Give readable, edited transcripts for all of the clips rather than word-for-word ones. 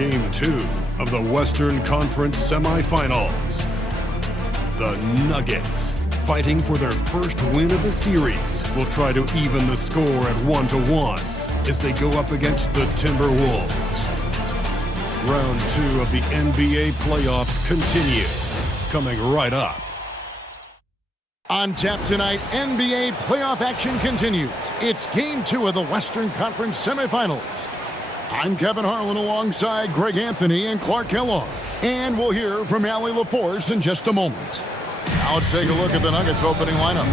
Game 2 of the Western Conference Semifinals. The Nuggets, fighting for their first win of the series, will try to even the score at 1-1 as they go up against the Timberwolves. Round 2 of the NBA playoffs continue, coming right up. On tap tonight, NBA playoff action continues. It's Game 2 of the Western Conference Semifinals. I'm Kevin Harlan alongside Greg Anthony and Clark Kellogg. And we'll hear from Allie LaForce in just a moment. Now let's take a look at the Nuggets opening lineup.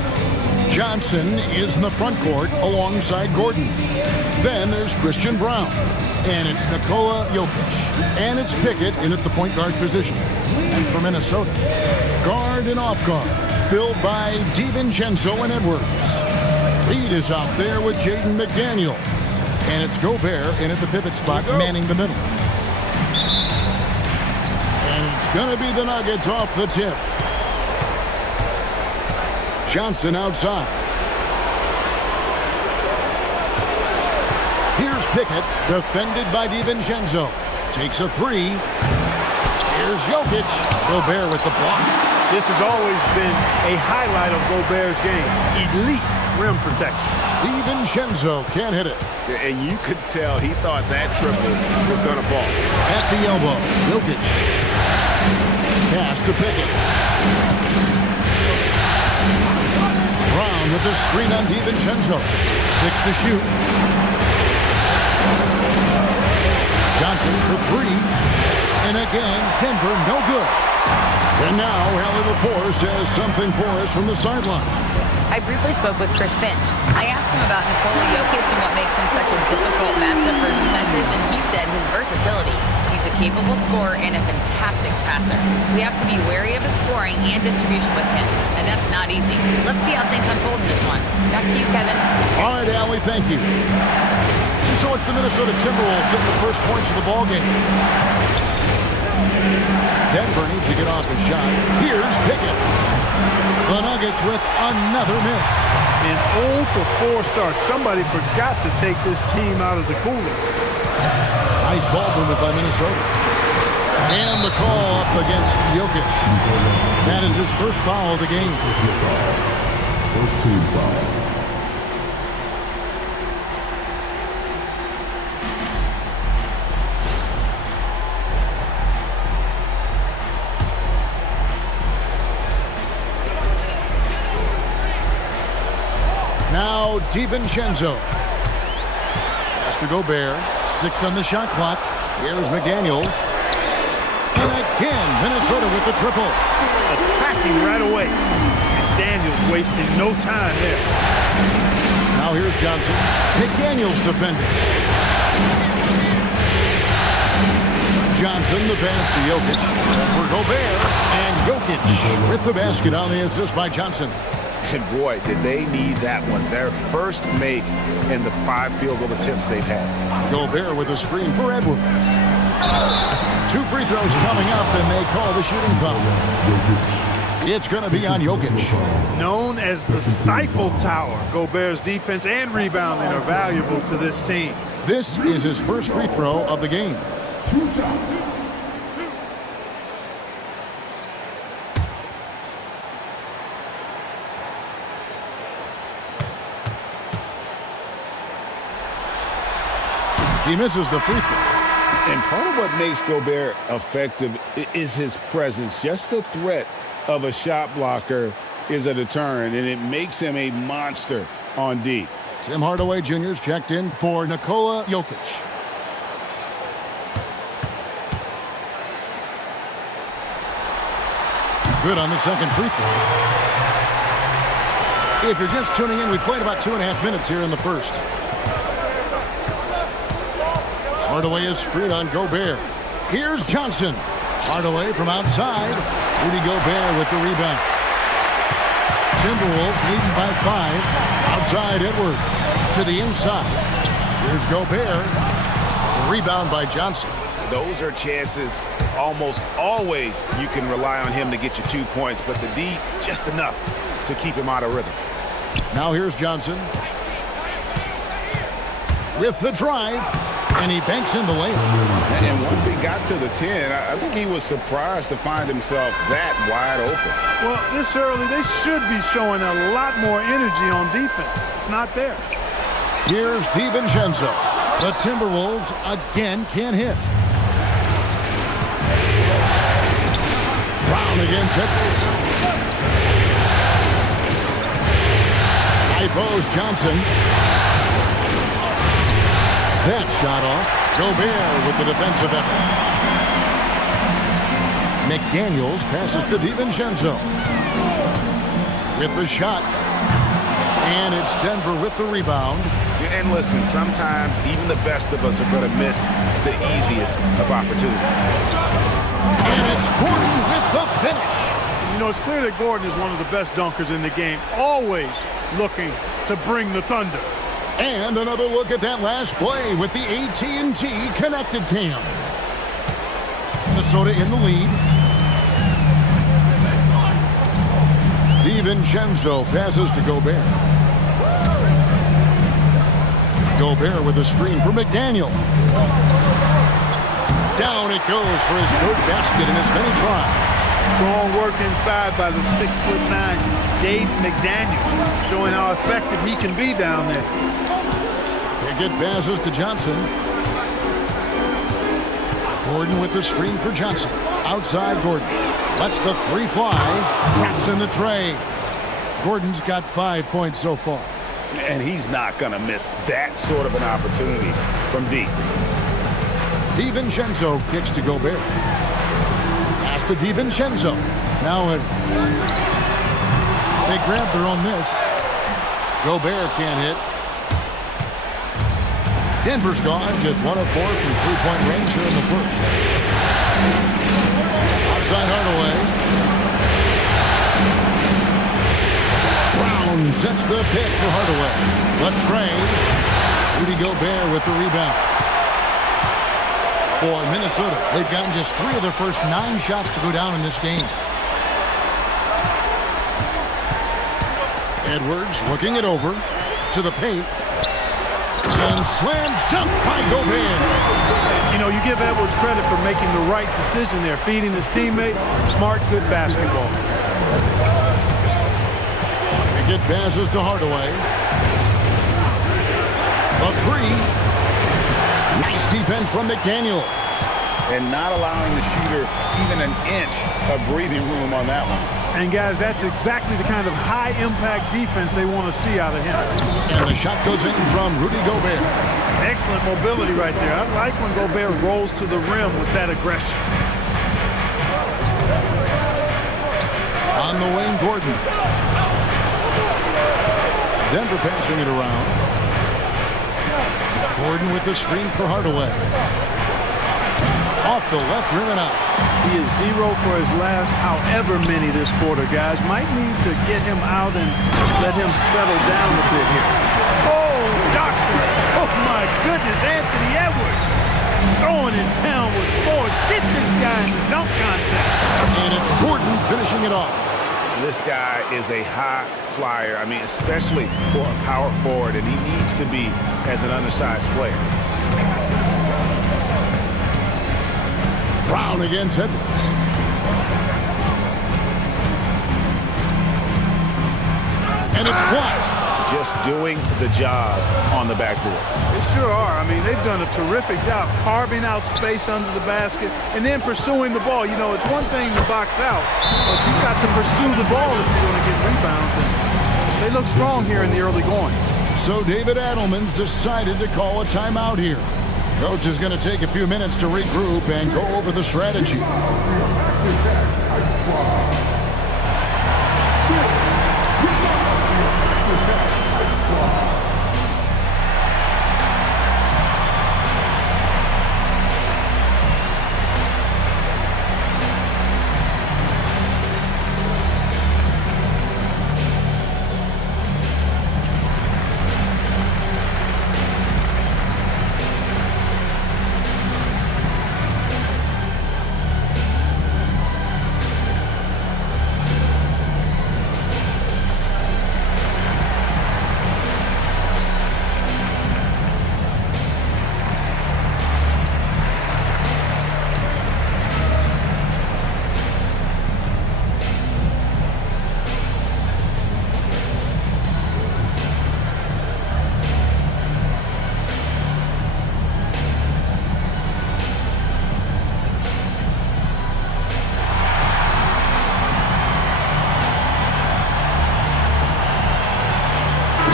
Johnson is in the front court alongside Gordon. Then there's Christian Brown. And it's Nikola Jokic. And it's Pickett in at the point guard position. And for Minnesota, guard and off guard, filled by DiVincenzo and Edwards. Reed is out there with Jaden McDaniel. And it's Gobert in at the pivot spot, manning the middle. And it's going to be the Nuggets off the tip. Johnson outside. Here's Pickett, defended by DiVincenzo. Takes a three. Here's Jokic. Gobert with the block. This has always been a highlight of Gobert's game. Elite rim protection. DiVincenzo can't hit it. And you could tell he thought that triple was going to fall. At the elbow, Jokic. Pass to Pickett. Brown with the screen on DiVincenzo. 6 to shoot. Johnson for three. And again, Denver no good. And now, Allie LaForce says something for us from the sideline. I briefly spoke with Chris Finch. I asked him about Nikola Jokic and what makes him such a difficult matchup for defenses, and he said his versatility. He's a capable scorer and a fantastic passer. We have to be wary of his scoring and distribution with him, and that's not easy. Let's see how things unfold in this one. Back to you, Kevin. All right, Allie, thank you. And so it's the Minnesota Timberwolves getting the first points of the ballgame. Denver needs to get off the shot. Here's Pickett. The Nuggets with another miss. An 0 for 4 start. Somebody forgot to take this team out of the cooler. Nice ball movement by Minnesota. And the call up against Jokic. That is his first foul of the game. First team foul. Now DiVincenzo. Pass to Gobert. 6 on the shot clock. Here's McDaniels. And again, Minnesota with the triple. Attacking right away. McDaniels wasting no time there. Now here's Johnson. McDaniels defending. Johnson, the pass to Jokic. For Gobert. And Jokic with the basket on the assist by Johnson. And boy, did they need that one. Their first make in the 5 field goal attempts they've had. Gobert with a screen for Edwards. 2 free throws coming up, and they call the shooting foul. It's going to be on Jokic. Known as the Stifle Tower, Gobert's defense and rebounding are valuable to this team. This is his first free throw of the game. He misses the free throw. And part of what makes Gobert effective is his presence. Just the threat of a shot blocker is a deterrent, and it makes him a monster on D. Tim Hardaway Jr.'s checked in for Nikola Jokic. Good on the second free throw. If you're just tuning in, we played about 2.5 minutes here in the first. Hardaway is screwed on Gobert. Here's Johnson. Hardaway from outside. Rudy Gobert with the rebound. Timberwolves leading by 5. Outside Edwards. To the inside. Here's Gobert. Rebound by Johnson. Those are chances almost always you can rely on him to get you 2 points, but the D just enough to keep him out of rhythm. Now here's Johnson. With the drive. And he banks in the layup. And once he got to the 10, I think he was surprised to find himself that wide open. Well, this early, they should be showing a lot more energy on defense. It's not there. Here's DiVincenzo. The Timberwolves again can't hit. Brown against Edwards. High post Johnson. That shot off. Gobert with the defensive effort. McDaniels passes to DiVincenzo. With the shot. And it's Denver with the rebound. And listen, sometimes even the best of us are going to miss the easiest of opportunities. And it's Gordon with the finish. You know, it's clear that Gordon is one of the best dunkers in the game, always looking to bring the thunder. And another look at that last play with the AT&T connected cam. Minnesota in the lead. DiVincenzo passes to Gobert. Gobert with a screen for McDaniel. Down it goes for his third basket in as many tries. Strong work inside by the 6'9" Jaden McDaniels, showing how effective he can be down there. Pickett passes to Johnson. Gordon with the screen for Johnson. Outside Gordon. Lets the three fly. Traps in the tray. Gordon's got 5 points so far. And he's not going to miss that sort of an opportunity from deep. DiVincenzo kicks to Gobert. Pass to DiVincenzo. Now they grab their own miss. Gobert can't hit. Denver's gone just 1 of 4 from three-point range here in the first. Outside Hardaway. Brown sets the pick for Hardaway. The trade. Rudy Gobert with the rebound. For Minnesota, they've gotten just 3 of their first 9 shots to go down in this game. Edwards looking it over to the paint. And slam dunk by Gobert. You know, you give Edwards credit for making the right decision there, feeding his teammate. Smart, good basketball. Pickett passes to Hardaway. A 3. Nice defense from McDaniel. And not allowing the shooter even an inch of breathing room on that one. And guys, that's exactly the kind of high-impact defense they want to see out of him. And the shot goes in from Rudy Gobert. Excellent mobility right there. I like when Gobert rolls to the rim with that aggression. On the wing, Gordon. Denver passing it around. Gordon with the screen for Hardaway. Off the left rim and out. He is 0 for his last however many this quarter, guys. Might need to get him out and let him settle down a bit here. Oh, doctor! Oh, my goodness, Anthony Edwards throwing in town with force. Get this guy in the dunk contest. And it's Gordon finishing it off. This guy is a high flyer. I mean, especially for a power forward, and he needs to be as an undersized player. Brown against Edwards. And it's blocked. Just doing the job on the backboard. They sure are. I mean, they've done a terrific job carving out space under the basket and then pursuing the ball. You know, it's one thing to box out, but you've got to pursue the ball if you're going to get rebounds. And they look strong here in the early going. So David Adelman's decided to call a timeout here. Coach is going to take a few minutes to regroup and go over the strategy.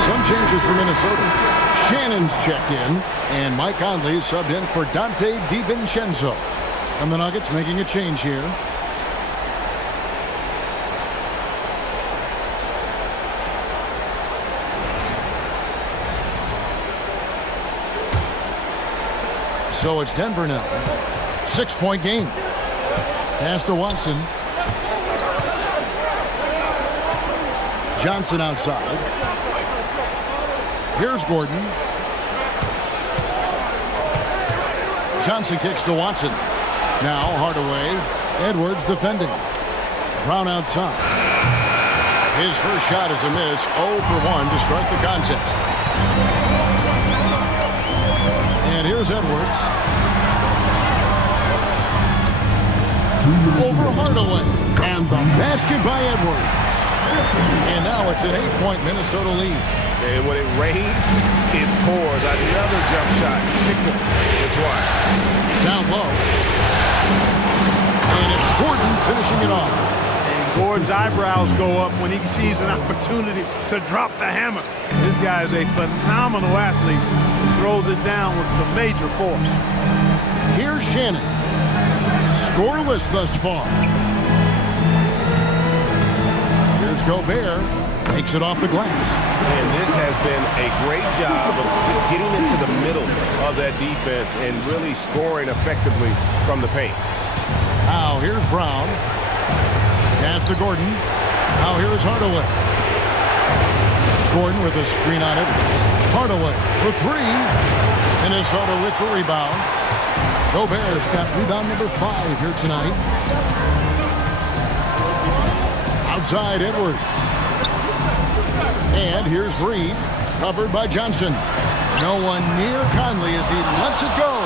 Some changes for Minnesota. Shannon's checked in, and Mike Conley subbed in for Dante DiVincenzo. And the Nuggets making a change here. So it's Denver now. 6-point game. Pass to Watson. Johnson outside. Here's Gordon. Johnson kicks to Watson. Now Hardaway. Edwards defending. Brown outside. His first shot is a miss. 0 for 1 to start the contest. And here's Edwards. Over Hardaway. And the basket by Edwards. And now it's an 8-point Minnesota lead. And when it rains, it pours. Another jump shot. Tickles the twine. Down low. And it's Gordon finishing it off. And Gordon's eyebrows go up when he sees an opportunity to drop the hammer. This guy is a phenomenal athlete. He throws it down with some major force. Here's Shannon. Scoreless thus far. Here's Gobert. Takes it off the glass. And this has been a great job of just getting into the middle of that defense and really scoring effectively from the paint. Now here's Brown. Pass to Gordon. Now here's Hardaway. Gordon with a screen on Edwards. Hardaway for 3. Minnesota with the rebound. Gobert's got rebound number 5 here tonight. Outside Edwards. And here's Reed, covered by Johnson. No one near Conley as he lets it go.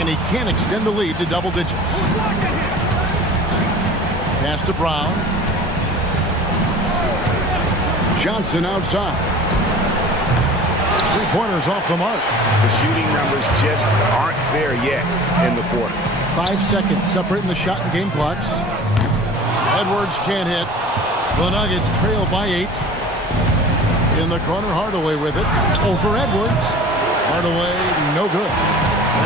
And he can't extend the lead to double digits. Pass to Brown. Johnson outside. 3-pointers off the mark. The shooting numbers just aren't there yet in the quarter. 5 seconds separating the shot and game clocks. Edwards can't hit. The Nuggets trail by 8. In the corner, Hardaway with it. Over Edwards. Hardaway, no good.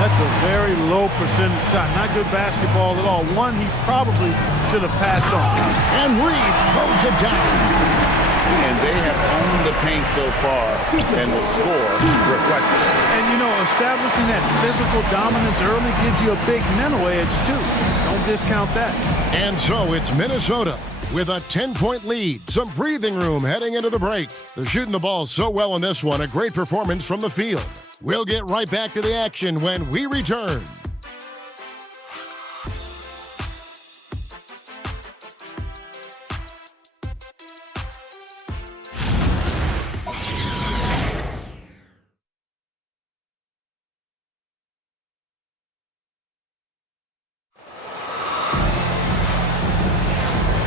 That's a very low percentage shot. Not good basketball at all. One he probably should have passed on. And Reed throws it down. And they have owned the paint so far, and the score reflects it. And, you know, establishing that physical dominance early gives you a big mental edge, too. Don't discount that. And so it's Minnesota with a 10-point lead. Some breathing room heading into the break. They're shooting the ball so well in this one. A great performance from the field. We'll get right back to the action when we return.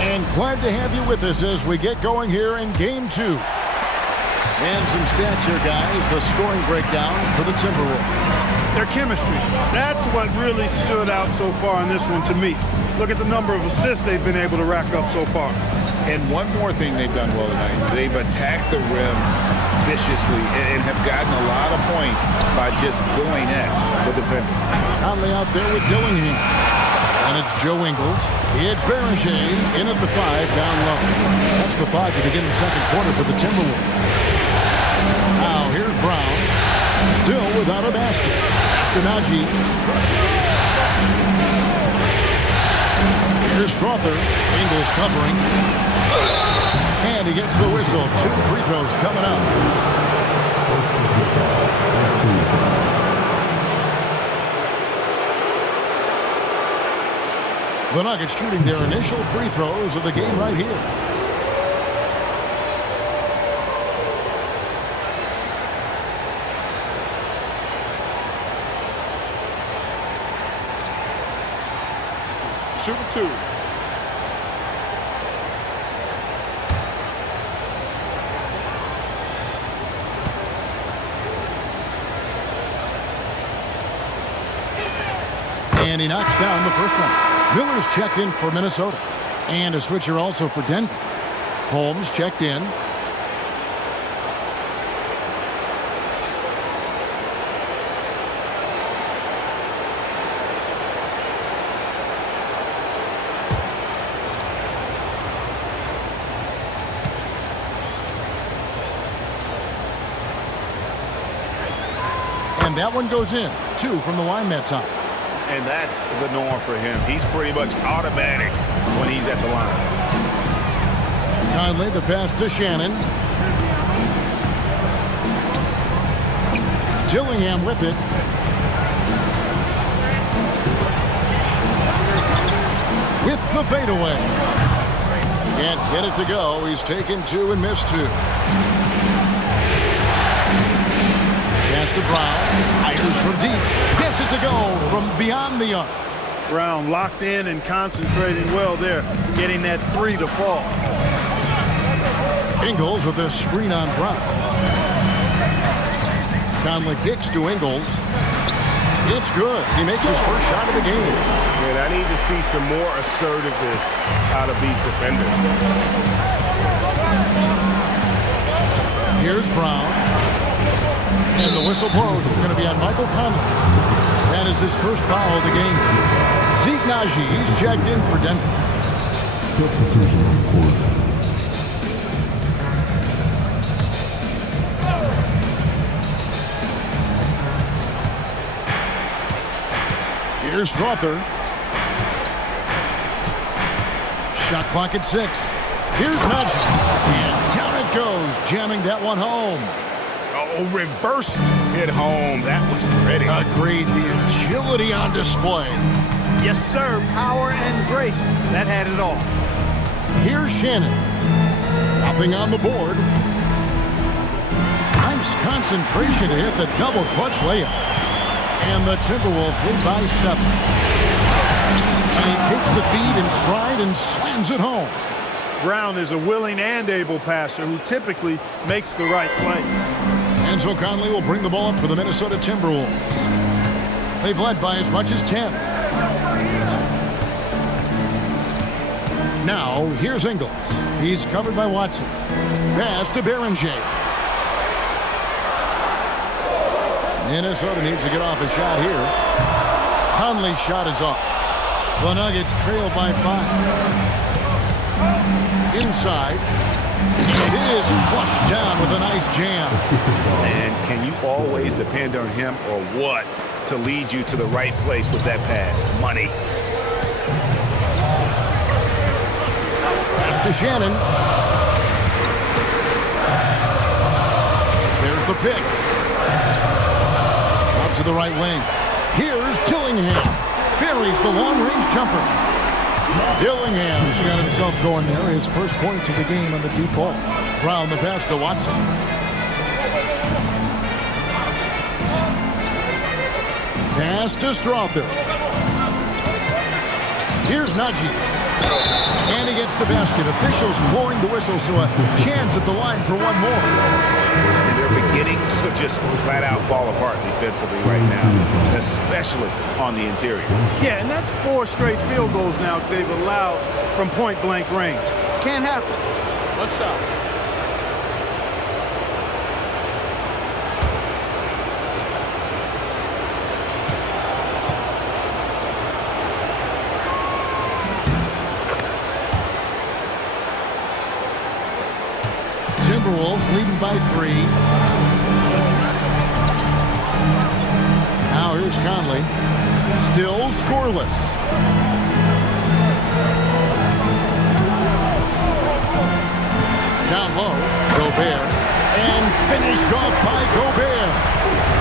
And glad to have you with us as we get going here in Game 2. And some stats here, guys. The scoring breakdown for the Timberwolves. Their chemistry. That's what really stood out so far in this one to me. Look at the number of assists they've been able to rack up so far. And one more thing they've done well tonight. They've attacked the rim viciously and have gotten a lot of points by just going at the defender. Conley out there with Dillingham. And it's Joe Ingles. It's Barrichet in at the 5 down low. That's the 5 to begin the second quarter for the Timberwolves. Now here's Brown. Still without a basket. Stanaji. Here's Strother. Ingles covering. And he gets the whistle. 2 free throws coming up. The Nuggets shooting their initial free throws of the game right here. Super 2. And he knocks down the first one. Miller's checked in for Minnesota. And a switcher also for Denver. Holmes checked in. And that one goes in. 2 from the line that time. And that's the norm for him. He's pretty much automatic when he's at the line. Conley, the pass to Shannon. Dillingham with it. With the fadeaway. Can't get it to go. He's taken 2 and missed 2. Pass to Brown. Fires from deep. Gets it to go from beyond the arc. Brown locked in and concentrating well there, getting that 3 to fall. Ingles with a screen on Brown. Conley kicks to Ingles. It's good. He makes his first shot of the game. And I need to see some more assertiveness out of these defenders. Here's Brown. And the whistle blows. It's going to be on Michael Conley. That is his first foul of the game. Zeke Naji, he's checked in for Denver. Substitution recorded. Here's Strother. Shot clock at 6. Here's Naji. And down it goes, jamming that one home. Oh, reversed it home. That was pretty. Agreed. The agility on display. Yes, sir. Power and grace. That had it all. Here's Shannon. Nothing on the board. Nice concentration to hit the double clutch layup. And the Timberwolves lead by 7. And he takes the feed in stride and slams it home. Brown is a willing and able passer who typically makes the right play. And so Conley will bring the ball up for the Minnesota Timberwolves. They've led by as much as 10. Now, here's Ingles. He's covered by Watson. Pass to Berenger. Minnesota needs to get off a shot here. Conley's shot is off. The Nuggets trail by 5. Inside. It is flushed down with a nice jam. And can you always depend on him or what to lead you to the right place with that pass? Money. Pass to Shannon. There's the pick. Up to the right wing. Here's Dillingham. Buries the long-range jumper. Dillingham's got himself going there. His first points of the game on the deep ball. Brown the pass to Watson. Pass to Strother. Here's Naji. And he gets the basket. Officials blowing the whistle, so a chance at the line for one more. And they're beginning to just flat out fall apart defensively right now, especially on the interior. Yeah, and that's 4 straight field goals now they've allowed from point-blank range. Can't happen. What's up? Timberwolves leading by 3. Now here's Conley. Still scoreless. Down low, Gobert. And finished off by Gobert.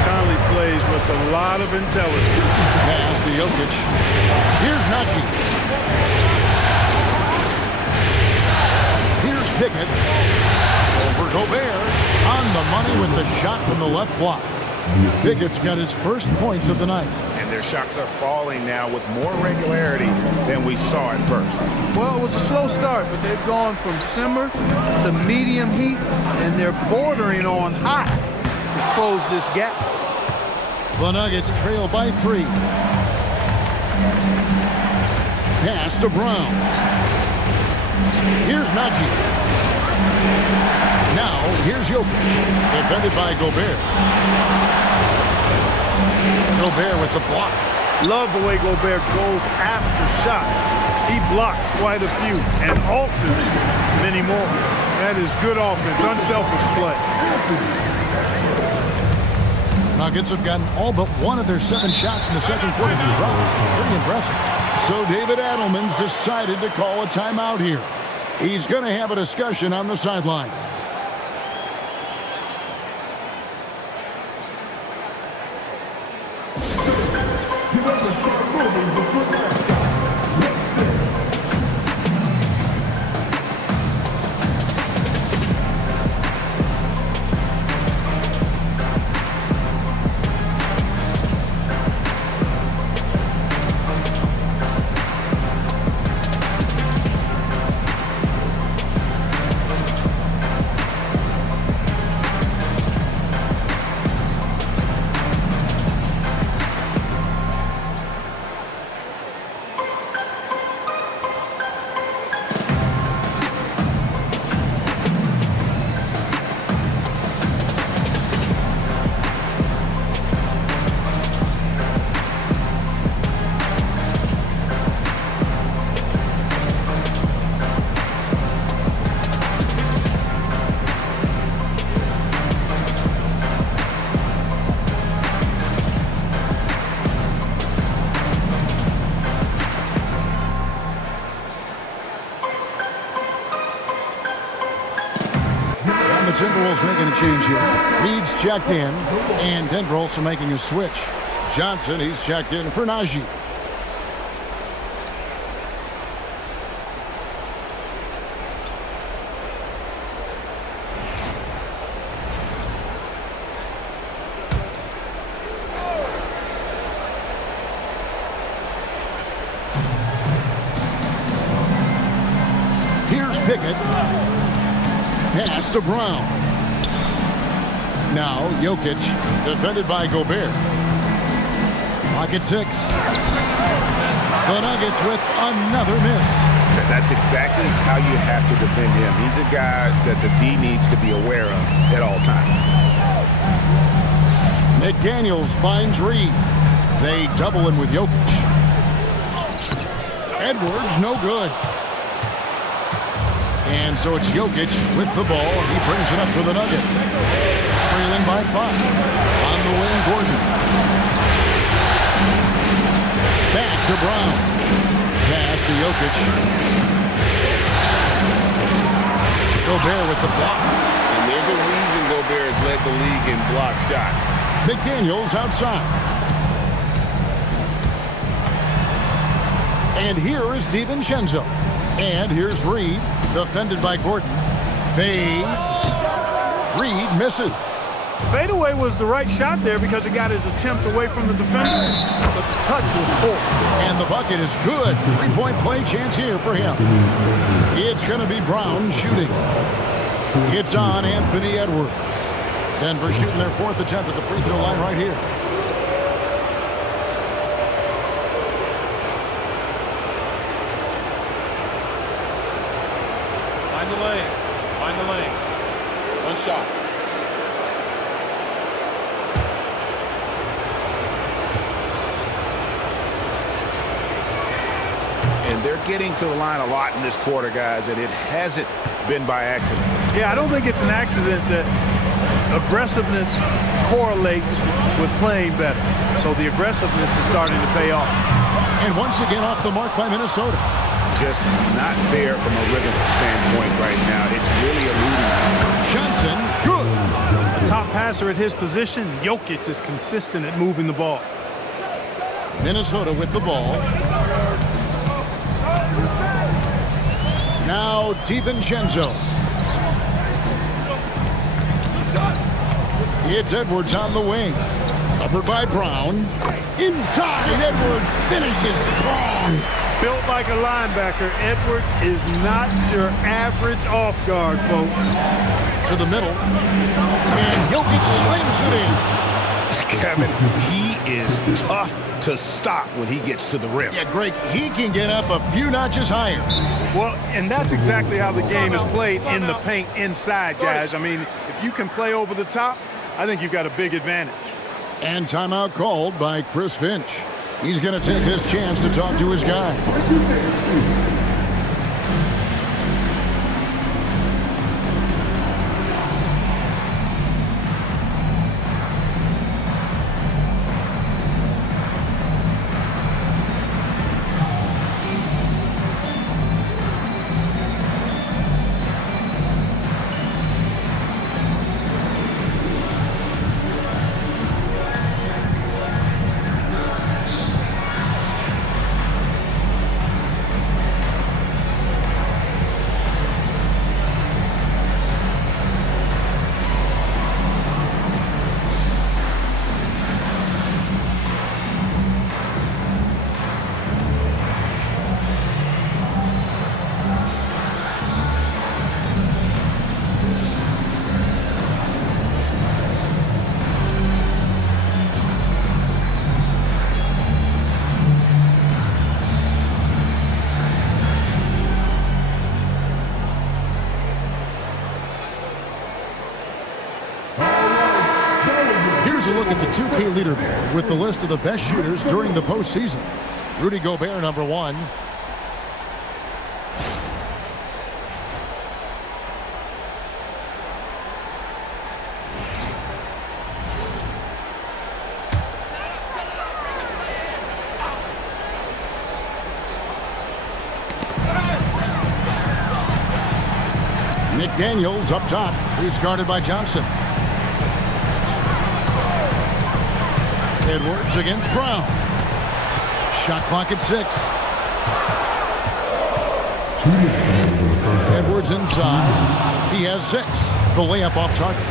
Conley plays with a lot of intelligence. Pass to Jokic. Here's Naji. Here's Pickett. Over Gobert. On the money with the shot from the left block. Pickett's got his first points of the night. And their shots are falling now with more regularity than we saw at first. Well, it was a slow start, but they've gone from simmer to medium heat, and they're bordering on hot to close this gap. The Nuggets trail by 3. Pass to Brown. Here's Naji. Now, here's Jokic. Defended by Gobert. Gobert with the block. Love the way Gobert goes after shots. He blocks quite a few and alters many more. That is good offense, unselfish play. Nuggets have gotten all but one of their 7 shots in the second quarter to drop. Pretty impressive. So David Adelman's decided to call a timeout here. He's going to have a discussion on the sideline. The Timberwolves making a change here. Reed's checked in, and Denver also making a switch. Johnson, he's checked in for Najee. Here's Pickett. Pass to Brown. Now Jokic, defended by Gobert. Clock at 6. The Nuggets with another miss. That's exactly how you have to defend him. He's a guy that the D needs to be aware of at all times. McDaniels finds Reed. They double him with Jokic. Edwards, no good. And so it's Jokic with the ball. He brings it up for the Nuggets. Trailing by 5. On the wing, Gordon. Back to Brown. Pass to Jokic. Gobert with the block. And there's a reason Gobert has led the league in block shots. McDaniels outside. And here is DiVincenzo. And here's Reed. Defended by Gordon. Fades. Reed misses. Fadeaway was the right shot there because it got his attempt away from the defender, but the touch was poor. And the bucket is good. 3-point play chance here for him. It's going to be Brown shooting. It's on Anthony Edwards. Denver shooting their 4th attempt at the free throw line right here. Find the lanes. One shot. And they're getting to the line a lot in this quarter, guys, and it hasn't been by accident. Yeah, I don't think it's an accident that aggressiveness correlates with playing better. So the aggressiveness is starting to pay off. And once again off the mark by Minnesota. Just not there from a rhythm standpoint right now. It's really eluding. Johnson, good. A top passer at his position, Jokic is consistent at moving the ball. Minnesota with the ball. Now DiVincenzo. It's Edwards on the wing. Covered by Brown. Inside, Edwards finishes strong. Built like a linebacker, Edwards is not your average off guard, folks. To the middle. And Jokic slams it in. Kevin, he is tough to stop when he gets to the rim. Yeah, Greg, he can get up a few notches higher. Well, and that's exactly how the game is played in the paint inside, guys. I mean, if you can play over the top, I think you've got a big advantage. And timeout called by Chris Finch. He's going to take this chance to talk to his guy. a look at the 2K leaderboard with the list of the best shooters during the postseason. Rudy Gobert, number 1. McDaniels up top. He's guarded by Johnson. Edwards against Brown. Shot clock at 6. Edwards inside. He has 6. The layup off target.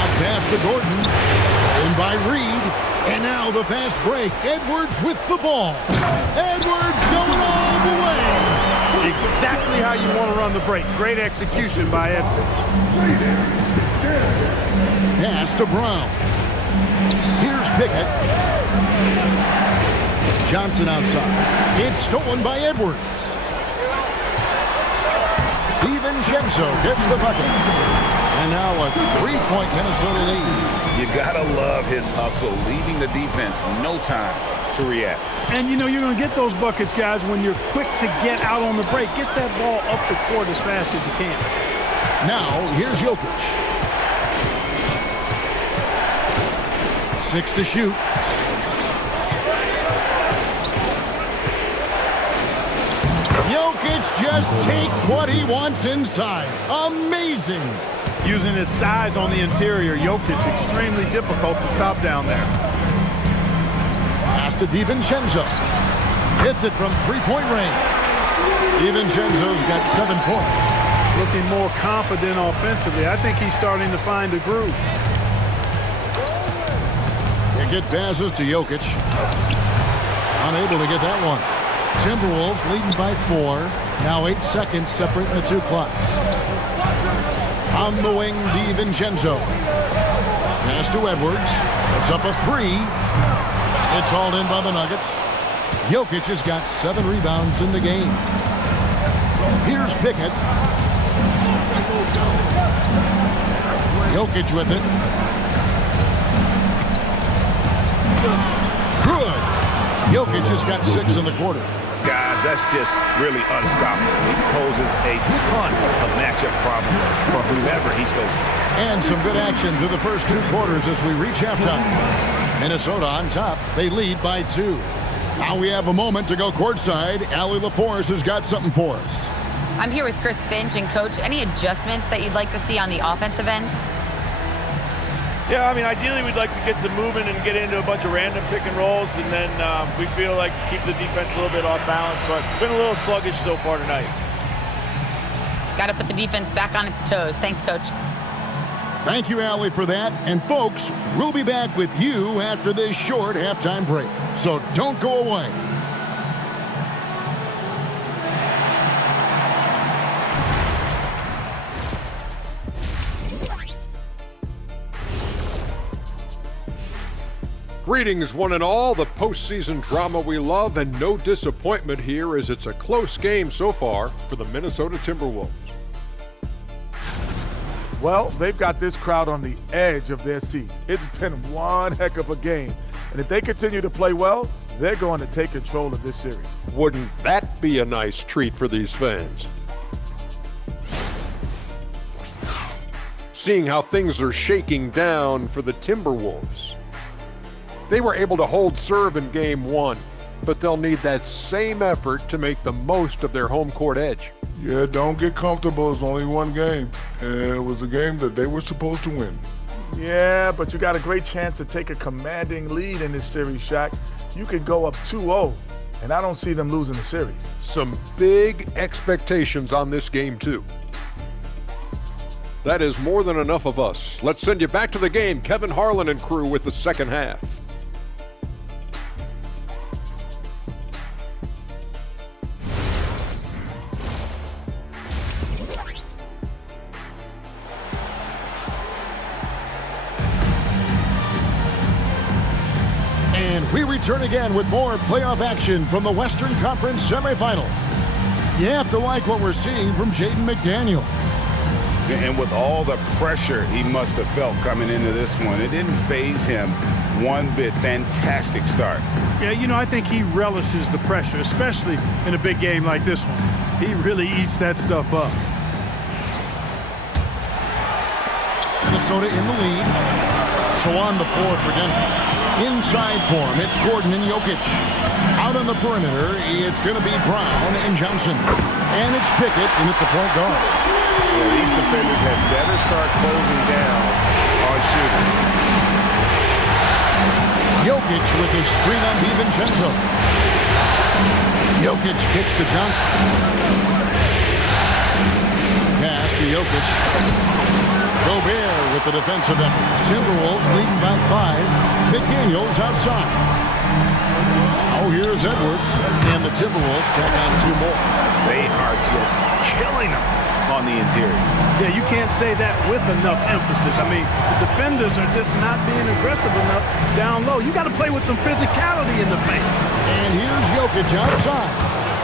Off pass to Gordon. Stolen by Reed. And now the fast break. Edwards with the ball. Edwards going all the way. Exactly how you want to run the break. Great execution by Edwards. Pass to Brown. Here's Pickett. Johnson outside. It's stolen by Edwards. DiVincenzo gets the bucket. And now a 3-point Minnesota lead. You gotta love his hustle, leaving the defense no time to react. And you know you're going to get those buckets, guys, when you're quick to get out on the break. Get that ball up the court as fast as you can. Now, here's Jokic. 6 to shoot. Jokic just takes what he wants inside. Amazing. Using his size on the interior, Jokic extremely difficult to stop down there. Pass to DiVincenzo. Hits it from 3-point range. DiVincenzo's got 7 points. Looking more confident offensively. I think he's starting to find a groove. They get passes to Jokic. Unable to get that one. Timberwolves leading by 4. Now 8 seconds separating the 2 clocks. On the wing, DiVincenzo. Pass to Edwards. It's up a 3. It's hauled in by the Nuggets. Jokic has got 7 rebounds in the game. Here's Pickett. Jokic with it. Good. Jokic has got 6 in the quarter. Guys, that's just really unstoppable. He poses a ton of matchup problems for whoever he's facing. And some good action through the first 2 quarters as we reach halftime. Minnesota on top. They lead by 2. Now we have a moment to go courtside. Allie LaForce has got something for us. I'm here with Chris Finch. And, Coach, any adjustments that you'd like to see on the offensive end? Yeah, I mean, ideally we'd like to get some movement and get into a bunch of random pick and rolls, and then we feel like keep the defense a little bit off balance, but been a little sluggish so far tonight. Got to put the defense back on its toes. Thanks, Coach. Thank you, Allie, for that. And, folks, we'll be back with you after this short halftime break. So don't go away. Greetings, one and all. The postseason drama we love, and no disappointment here as it's a close game so far for the Minnesota Timberwolves. Well, they've got this crowd on the edge of their seats. It's been one heck of a game. And if they continue to play well, they're going to take control of this series. Wouldn't that be a nice treat for these fans? Seeing how things are shaking down for the Timberwolves. They were able to hold serve in Game 1, but they'll need that same effort to make the most of their home court edge. Yeah, don't get comfortable. It's only one game, and it was a game that they were supposed to win. Yeah, but you got a great chance to take a commanding lead in this series, Shaq. You could go up 2-0, and I don't see them losing the series. Some big expectations on this game, too. That is more than enough of us. Let's send you back to the game. Kevin Harlan and crew with the second half. And we return again with more playoff action from the Western Conference Semifinals. You have to like what we're seeing from Jaden McDaniel. And with all the pressure he must have felt coming into this one, it didn't faze him one bit. Fantastic start. Yeah, you know, I think he relishes the pressure, especially in a big game like this one. He really eats that stuff up. Minnesota in the lead. So on the floor for Denver. Inside for him, it's Gordon and Jokic. Out on the perimeter, it's going to be Brown and Johnson. And it's Pickett in at the point guard. Yeah, these defenders had better start closing down on shooters. Jokic with his screen on DiVincenzo. Jokic kicks to Johnson. Pass to Jokic. Gobert with the defensive effort. Timberwolves leading by 5. McDaniels outside. Oh, here's Edwards. And the Timberwolves tack on 2 more. They are just killing them on the interior. Yeah, you can't say that with enough emphasis. I mean, the defenders are just not being aggressive enough down low. You got to play with some physicality in the paint. And here's Jokic outside.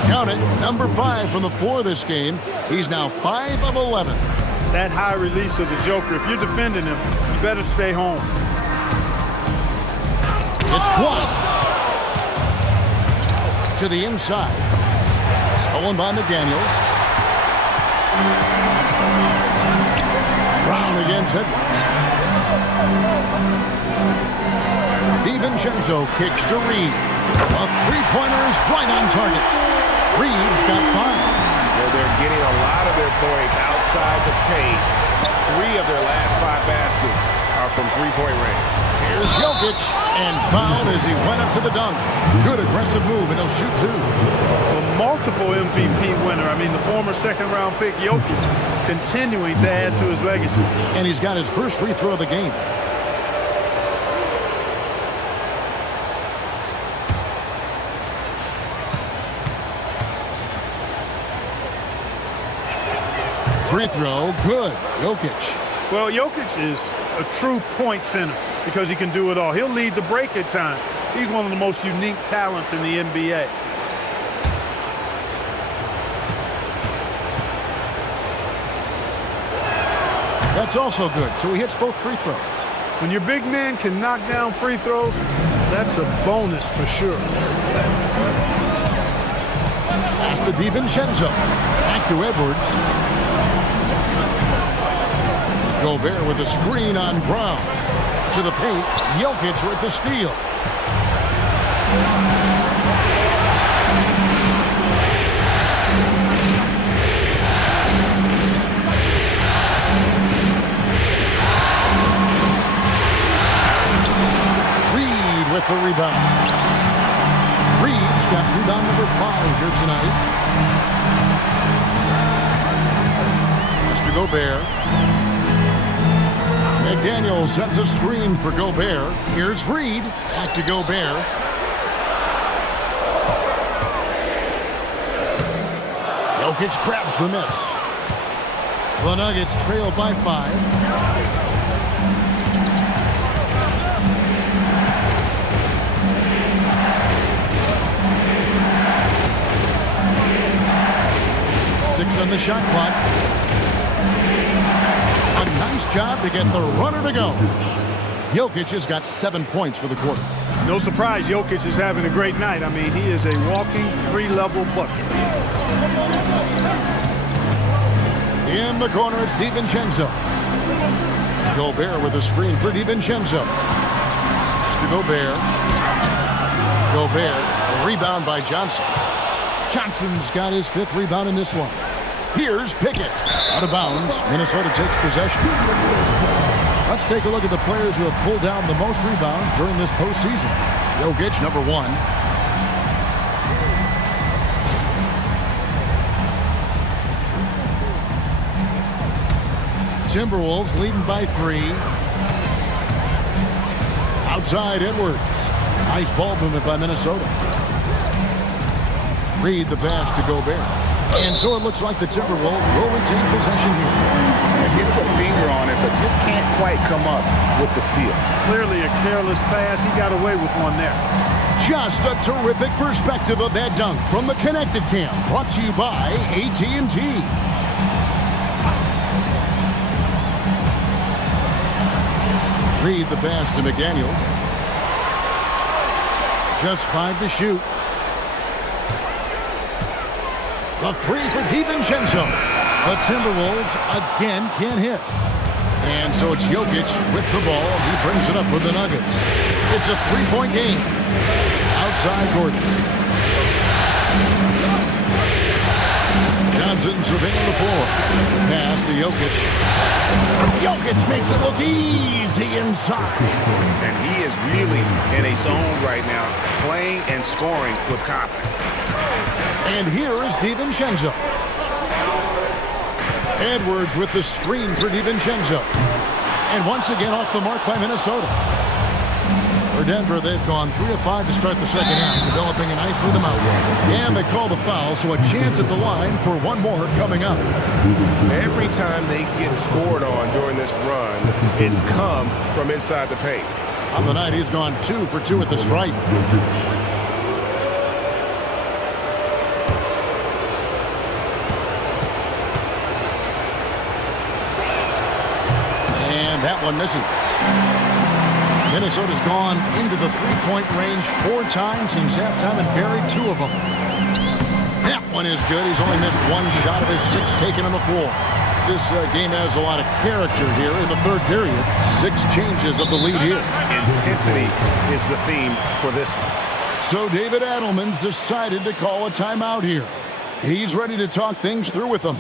Count it, number 5 from the floor this game. He's now 5 of 11. That high release of the Joker, if you're defending him, you better stay home. It's blocked. To the inside. Stolen by McDaniels. Brown against Edwards. DiVincenzo kicks to Reed. A three-pointer is right on target. Reed's got 5. Well, they're getting a lot of their points outside the paint. 3 of their last 5 baskets are from three-point range. Here's Jokic, and fouled as he went up to the dunk. Good aggressive move, and he'll shoot 2. A multiple MVP winner. I mean, the former second-round pick, Jokic, continuing to add to his legacy. And he's got his first free throw of the game. Free throw, good. Jokic. Well, Jokic is a true point center because he can do it all. He'll lead the break at times. He's one of the most unique talents in the NBA. That's also good, so he hits both free throws. When your big man can knock down free throws, that's a bonus for sure. Pass to DiVincenzo. Back to Edwards. Gobert with a screen on Brown. To the paint, Jokic with the steal. Reed with the rebound. Reed's got rebound number 5 here tonight. Mr. Gobert. McDaniels sets a screen for Gobert. Here's Reed. Back to Gobert. Jokic grabs the miss. The Nuggets trailed by 5. Six on the shot clock. A nice job to get the runner to go. Jokic has got 7 points for the quarter. No surprise, Jokic is having a great night. I mean, he is a walking 3-level bucket. In the corner, it's DiVincenzo. Gobert with a screen for DiVincenzo. Mr. Gobert. Gobert, a rebound by Johnson. Johnson's got his 5th rebound in this one. Here's Pickett. Out of bounds. Minnesota takes possession. Let's take a look at the players who have pulled down the most rebounds during this postseason. Jokic, number 1. Timberwolves leading by 3. Outside Edwards. Nice ball movement by Minnesota. Reed the pass to Gobert. And so it looks like the Timberwolves will retain possession here. It gets a finger on it, but just can't quite come up with the steal. Clearly a careless pass. He got away with one there. Just a terrific perspective of that dunk from the Connected Cam. Brought to you by AT&T. Reed the pass to McDaniels. Just 5 to shoot. The 3 for DiVincenzo. The Timberwolves again can't hit. And so it's Jokic with the ball. He brings it up for the Nuggets. It's a 3-point game. Outside Gordon. Johnson surveying the floor. Pass to Jokic. Jokic makes it look easy inside. And he is really in a zone right now, playing and scoring with confidence. And here is DiVincenzo. Edwards with the screen for DiVincenzo. And once again off the mark by Minnesota. For Denver, they've gone 3 of 5 to start the second half, developing a nice rhythm out there. And they call the foul, so a chance at the line for one more coming up. Every time they get scored on during this run, it's come from inside the paint. On the night, he's gone 2 for 2 at the stripe. And that one misses. Minnesota's gone into the three-point range 4 times since halftime and buried 2 of them. That one is good. He's only missed 1 shot of his 6 taken on the floor. This game has a lot of character here in the third period. 6 changes of the lead here. Intensity is the theme for this one. So David Adelman's decided to call a timeout here. He's ready to talk things through with them.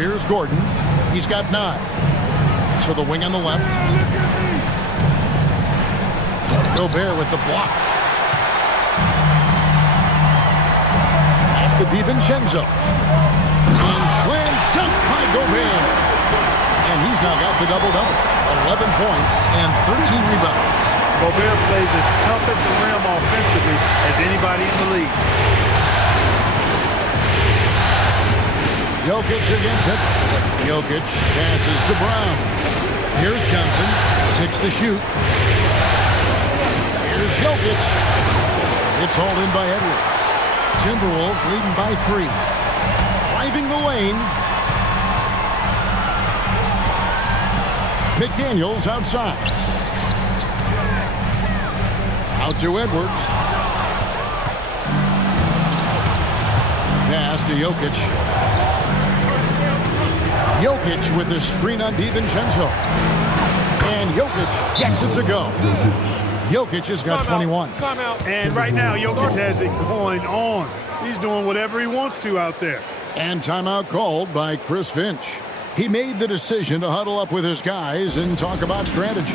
Here's Gordon. He's got 9. To the wing on the left. Gobert with the block. Pass to DiVincenzo. And slam dunk by Gobert. And he's now got the double-double. 11 points and 13 rebounds. Gobert plays as tough at the rim offensively as anybody in the league. Jokic against it. Jokic passes to Brown. Here's Johnson. 6 to shoot. Here's Jokic. It's hauled in by Edwards. Timberwolves leading by 3. Driving the lane. McDaniels outside. Out to Edwards. Pass to Jokic. Jokic with the screen on DiVincenzo. And Jokic gets it to go. Jokic has got 21. And right now, Jokic has it going on. He's doing whatever he wants to out there. And timeout called by Chris Finch. He made the decision to huddle up with his guys and talk about strategy.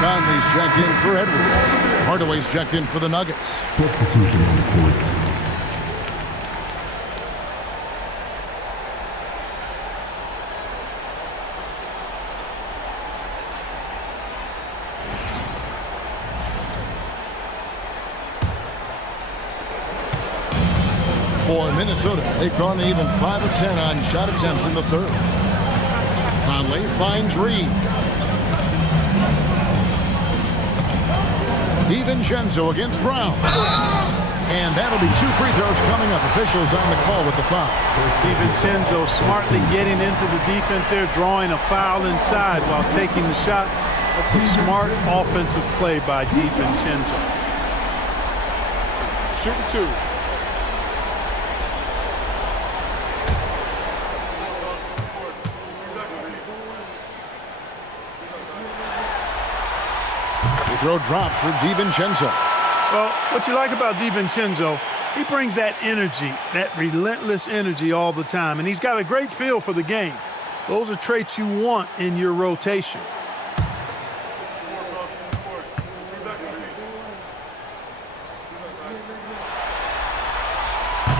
Conley's checked in for Edwards. Hardaway's checked in for the Nuggets. Substitution report. For Minnesota, they've gone to even 5 of 10 on shot attempts in the third. Conley finds Reed. DiVincenzo against Brown. And that'll be 2 free throws coming up. Officials on the call with the foul. DiVincenzo smartly getting into the defense there, drawing a foul inside while taking the shot. That's a smart offensive play by DiVincenzo. Shooting 2. Throw drop for DiVincenzo. Well, what you like about DiVincenzo, he brings that energy, that relentless energy all the time, and he's got a great feel for the game. Those are traits you want in your rotation.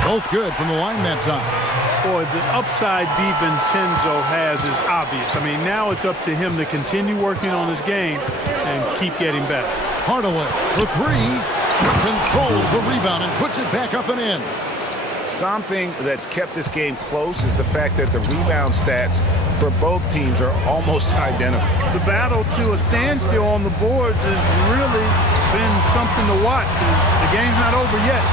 Both good from the line that time. Boy, the upside DiVincenzo has is obvious. I mean, now it's up to him to continue working on his game and keep getting better. Hardaway for 3. Controls the rebound and puts it back up and in. Something that's kept this game close is the fact that the rebound stats for both teams are almost identical. The battle to a standstill on the boards has really been something to watch, and the game's not over yet.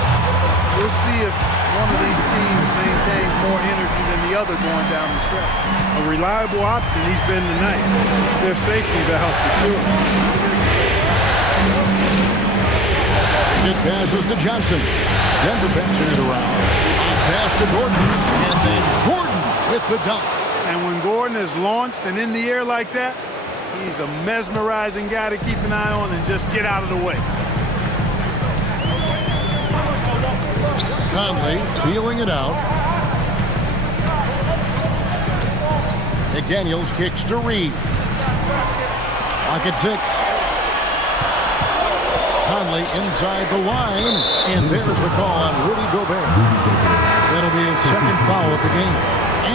We'll see if one of these teams maintains more energy than the other going down the stretch. A reliable option he's been tonight. It's their safety valve for sure. It passes to Johnson. Denver passing it around. Pass to Gordon. And then Gordon with the dunk. And when Gordon is launched and in the air like that, he's a mesmerizing guy to keep an eye on and just get out of the way. Conley feeling it out. McDaniels kicks to Reed. Clock at 6. Conley inside the line. And there's the call on Rudy Gobert. That'll be his second foul of the game.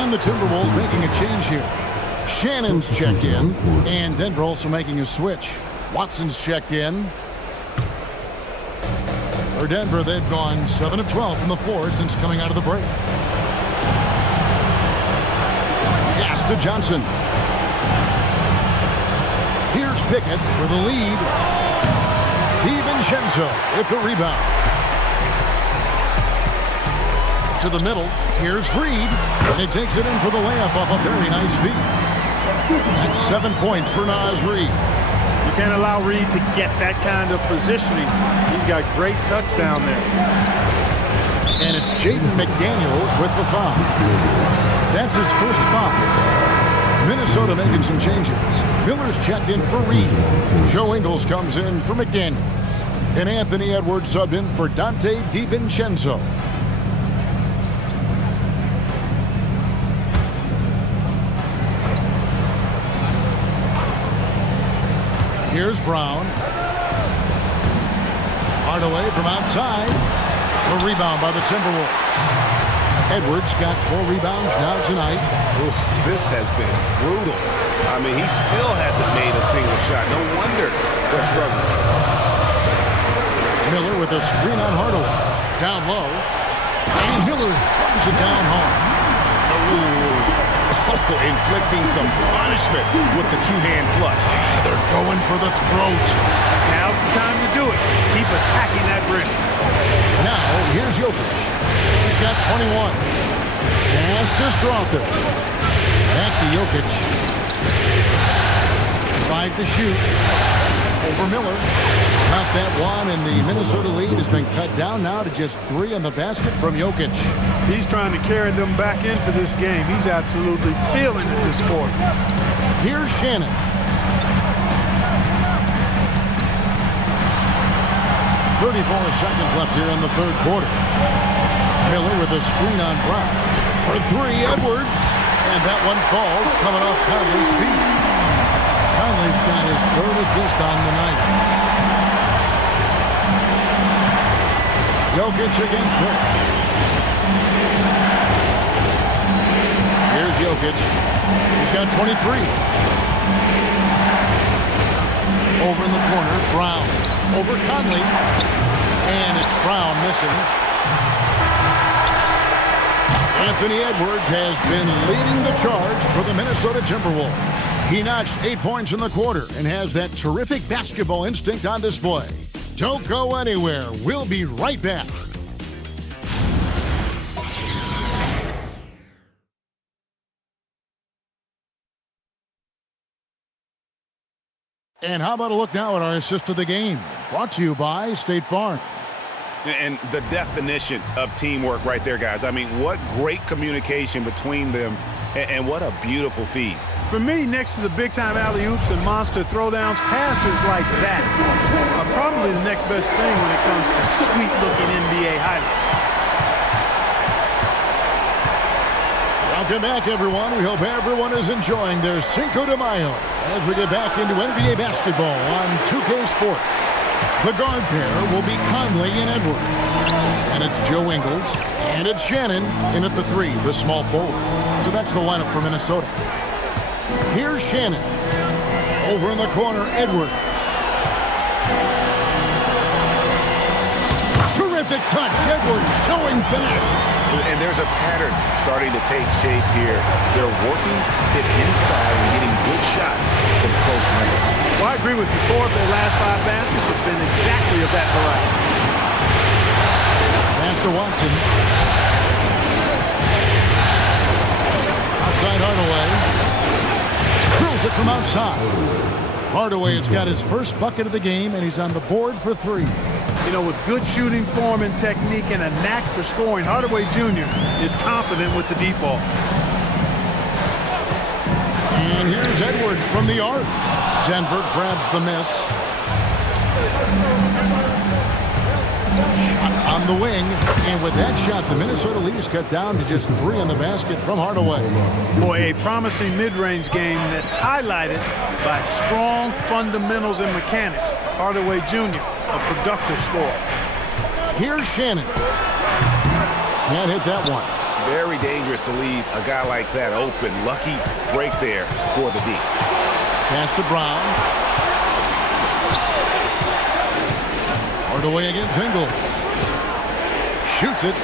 And the Timberwolves making a change here. Shannon's checked in. And Denver also making a switch. Watson's checked in. For Denver, they've gone 7 of 12 from the floor since coming out of the break. Pass to Johnson. Here's Pickett for the lead. DiVincenzo with the rebound. To the middle. Here's Reed. And he takes it in for the layup off a very nice feed. That's 7 points for Naz Reed. You can't allow Reed to get that kind of positioning. He's got great touch down there. And it's Jaden McDaniels with the foul. That's his first foul. Minnesota making some changes. Miller's checked in for Reed. Joe Ingles comes in for McDaniels. And Anthony Edwards subbed in for Dante DiVincenzo. Here's Brown. Hardaway from outside. A rebound by the Timberwolves. Edwards got 4 rebounds now tonight. Oof, this has been brutal. I mean, he still hasn't made a single shot. No wonder they're struggling. Miller with a screen on Hardaway. Down low. And Miller throws it down hard. Ooh. inflicting some punishment with the two-hand flush. They're going for the throat. Now's the time to do it. Keep attacking that rim. Now, here's Jokic. He's got 21. Pass to Strother. Back to Jokic. 5 to shoot. Over Miller. Got that one, and the Minnesota lead has been cut down now to just 3 on the basket from Jokic. He's trying to carry them back into this game. He's absolutely feeling it this quarter. Here's Shannon. Seconds left here in the third quarter. Miller with a screen on Brown. For 3, Edwards. And that one falls, coming off Conley's feet. Conley's got his 3rd assist on the night. Jokic against Miller. Here's Jokic. He's got 23. Over in the corner, Brown. Over Conley. And it's Brown missing. Anthony Edwards has been leading the charge for the Minnesota Timberwolves. He notched 8 points in the quarter and has that terrific basketball instinct on display. Don't go anywhere. We'll be right back. And how about a look now at our assist of the game? Brought to you by State Farm. And the definition of teamwork right there, guys. I mean, what great communication between them, and what a beautiful feed. For me, next to the big-time alley-oops and monster throwdowns, passes like that are probably the next best thing when it comes to sweet-looking NBA highlights. Welcome back, everyone. We hope everyone is enjoying their Cinco de Mayo as we get back into NBA basketball on 2K Sports. The guard pair will be Conley and Edwards. And it's Joe Ingles. And it's Shannon in at the 3, the small forward. So that's the lineup for Minnesota. Here's Shannon. Over in the corner, Edwards. Terrific touch. Edwards showing fast. And there's a pattern starting to take shape here. They're working it inside and getting good shots from close range. Well, I agree with you. 4 of their last 5 baskets have been exactly of that variety. Pass to Watson. Outside Hardaway. Drills it from outside. Hardaway has got his first bucket of the game, and he's on the board for 3. You know, with good shooting form and technique and a knack for scoring, Hardaway Jr. is confident with the deep ball. And here's Edwards from the arc. Denver grabs the miss. Shot on the wing. And with that shot, the Minnesota lead is cut down to just 3 on the basket from Hardaway. Boy, a promising mid-range game that's highlighted by strong fundamentals and mechanics. Hardaway Jr., a productive scorer. Here's Shannon. Can't hit that one. Very dangerous to leave a guy like that open. Lucky break there for the D. Pass to Brown. Hardaway against Ingles. Shoots it.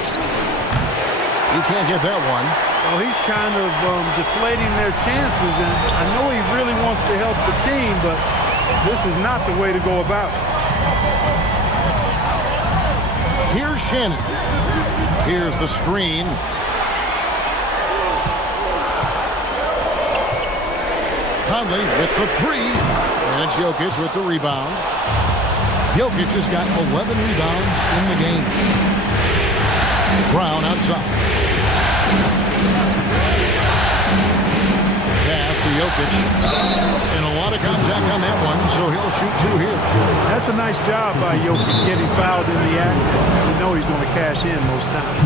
He can't get that one. Well, he's kind of deflating their chances, and I know he really wants to help the team, but this is not the way to go about it. Here's Shannon. Here's the screen. Conley with the 3. And Jokic with the rebound. Jokic has got 11 rebounds in the game. Brown outside. Pass to Jokic. And a lot of contact on that one, so he'll shoot 2 here. That's a nice job by Jokic getting fouled in the act. We know he's going to cash in most times.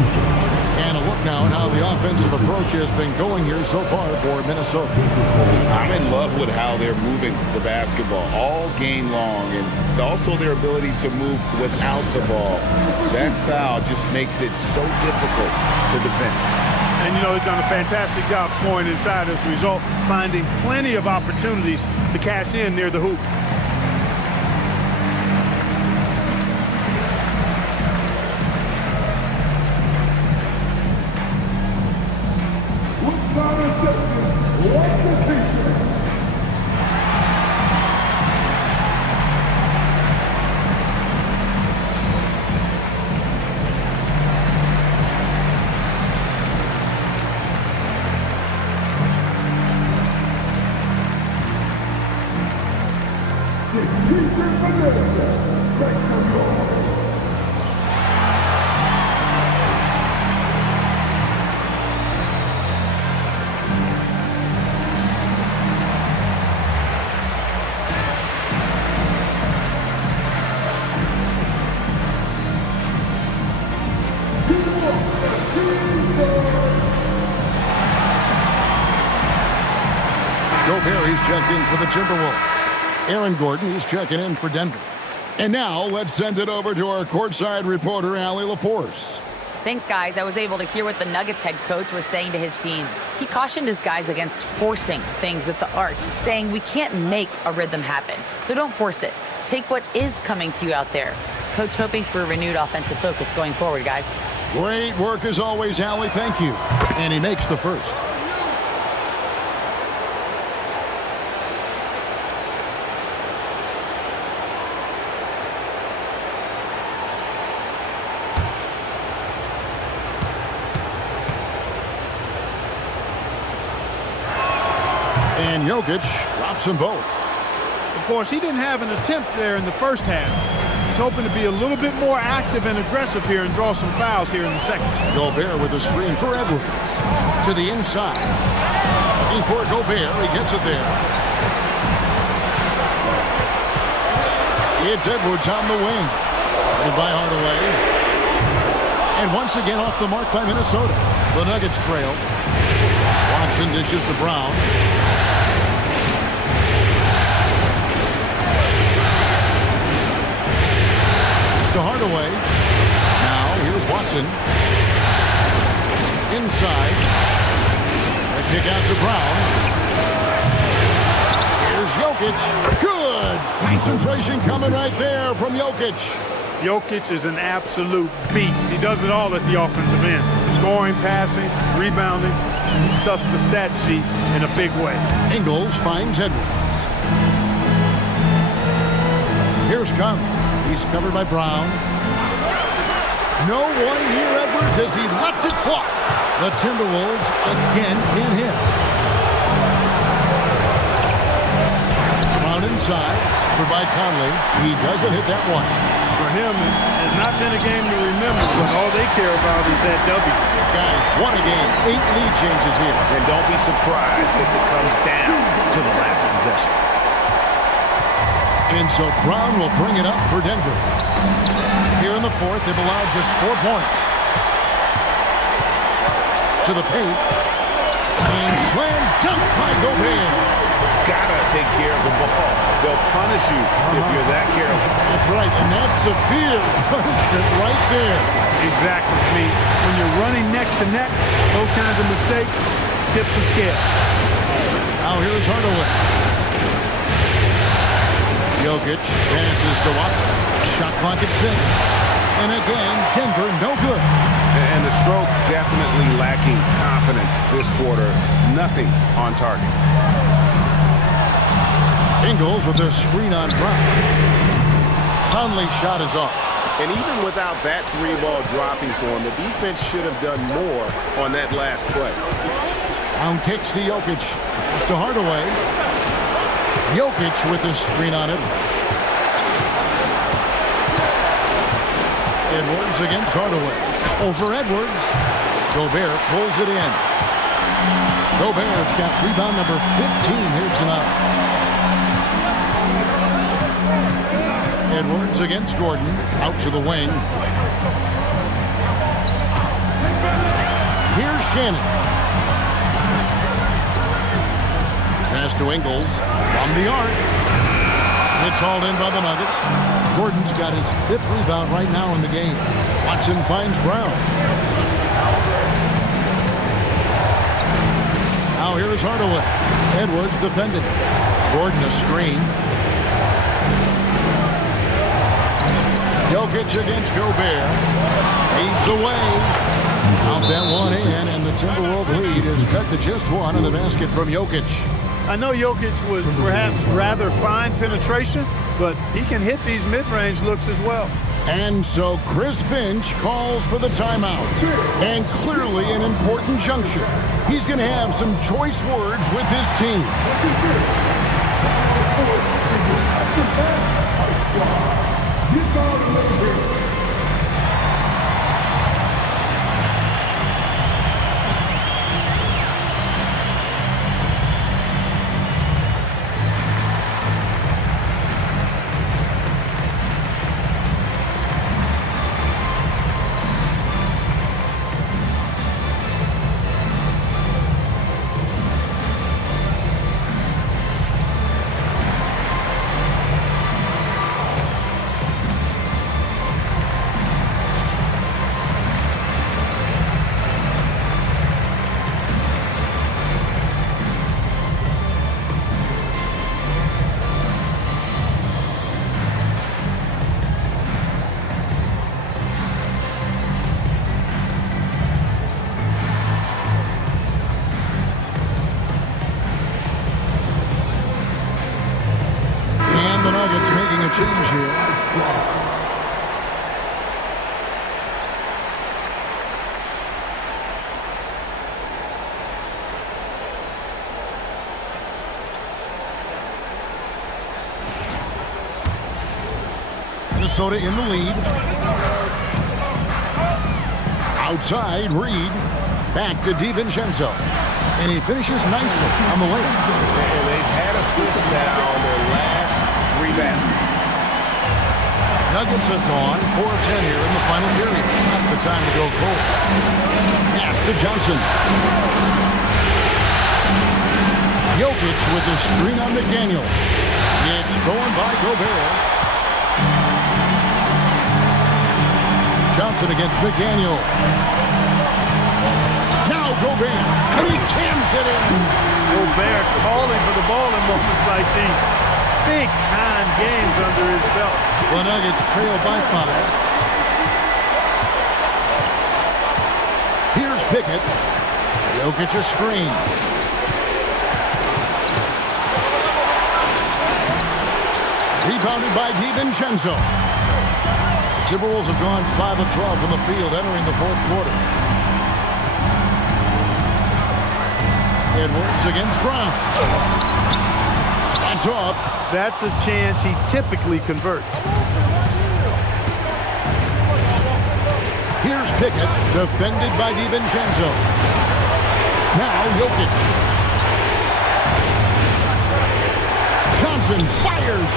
And a look now at how the offensive approach has been going here so far for Minnesota. I'm in love with how they're moving the basketball all game long, and also their ability to move without the ball. That style just makes it so difficult to defend. And, you know, they've done a fantastic job scoring inside as a result, finding plenty of opportunities to cash in near the hoop. Gobert, he's checked in for the Timberwolves. Aaron Gordon, he's checking in for Denver. And now, let's send it over to our courtside reporter, Allie LaForce. Thanks, guys. I was able to hear what the Nuggets head coach was saying to his team. He cautioned his guys against forcing things at the arc, saying we can't make a rhythm happen, so don't force it. Take what is coming to you out there. Coach hoping for a renewed offensive focus going forward, guys. Great work as always, Allie. Thank you. And he makes the first. And Jokic drops them both. Of course, he didn't have an attempt there in the first half. He's hoping to be a little bit more active and aggressive here and draw some fouls here in the second. Gobert with a screen for Edwards. To the inside. Looking for Gobert. He gets it there. It's Edwards on the wing. Guarded by Hardaway. And once again off the mark by Minnesota. The Nuggets trail. Watson dishes to Brown. To Hardaway. Now here's Watson. Inside. A kick out to Brown. Here's Jokic. Good. Concentration coming right there from Jokic. Jokic is an absolute beast. He does it all at the offensive end. Scoring, passing, rebounding. He stuffs the stat sheet in a big way. Ingles finds Edwards. Here's Conley. He's covered by Brown. No one near Edwards as he lets it fly. The Timberwolves again can't hit. Brown inside. Covered by Conley. He doesn't hit that one. For him, it has not been a game to remember, but all they care about is that W. Guys, won a game. 8 lead changes here. And don't be surprised if it comes down to the last possession. And so Brown will bring it up for Denver. Here in the fourth, they've allowed just 4 points. To the paint. And slam dunk by Gobert. Gotta take care of the ball. They'll punish you if you're that careless. That's right, and that's severe punishment right there. Exactly. I mean, when you're running neck to neck, those kinds of mistakes tip the scale. Now here's Hardaway. Jokic passes to Watson. Shot clock at 6. And again, Denver no good. And the stroke definitely lacking confidence this quarter. Nothing on target. Ingles with a screen on Brown. Conley's shot is off. And even without that 3-ball dropping for him, the defense should have done more on that last play. Brown kicks to Jokic. It's to Hardaway. Jokic with the screen on Edwards. Edwards against Hardaway. Over Edwards. Gobert pulls it in. Gobert's got rebound number 15 here tonight. Edwards against Gordon. Out to the wing. Here's Shannon. Pass to Ingles from the arc. It's hauled in by the Nuggets. Gordon's got his 5th rebound right now in the game. Watson finds Brown. Now here's Hardaway. Edwards defending. Gordon a screen. Jokic against Gobert. Feeds away. Out that one in, and the Timberwolves lead is cut to just 1 in the basket from Jokic. I know Jokic was perhaps rather fine penetration, but he can hit these mid-range looks as well. And so Chris Finch calls for the timeout. And clearly an important juncture. He's going to have some choice words with his team. And the Nuggets making a change here. Minnesota in the lead. Outside, Reed. Back to DiVincenzo. And he finishes nicely on the layup. And they've had assists now their last 3 baskets. Nuggets have gone 4 of 10 here in the final period. Not the time to go cold. Pass to Johnson. Jokic with the screen on McDaniel. It's stolen by Gobert. Johnson against McDaniel. Now Gobert. And he jams it in. Gobert calling for the ball in moments like these. Big-time games under his belt. The Nuggets trail by 5. Here's Pickett. Jokic a screen. Rebounded by DiVincenzo. The Timberwolves have gone 5 of 12 from the field entering the 4th quarter. Edwards against Brown. That's off. That's a chance he typically converts. Here's Pickett, defended by DiVincenzo. Now Jokic. Johnson fires.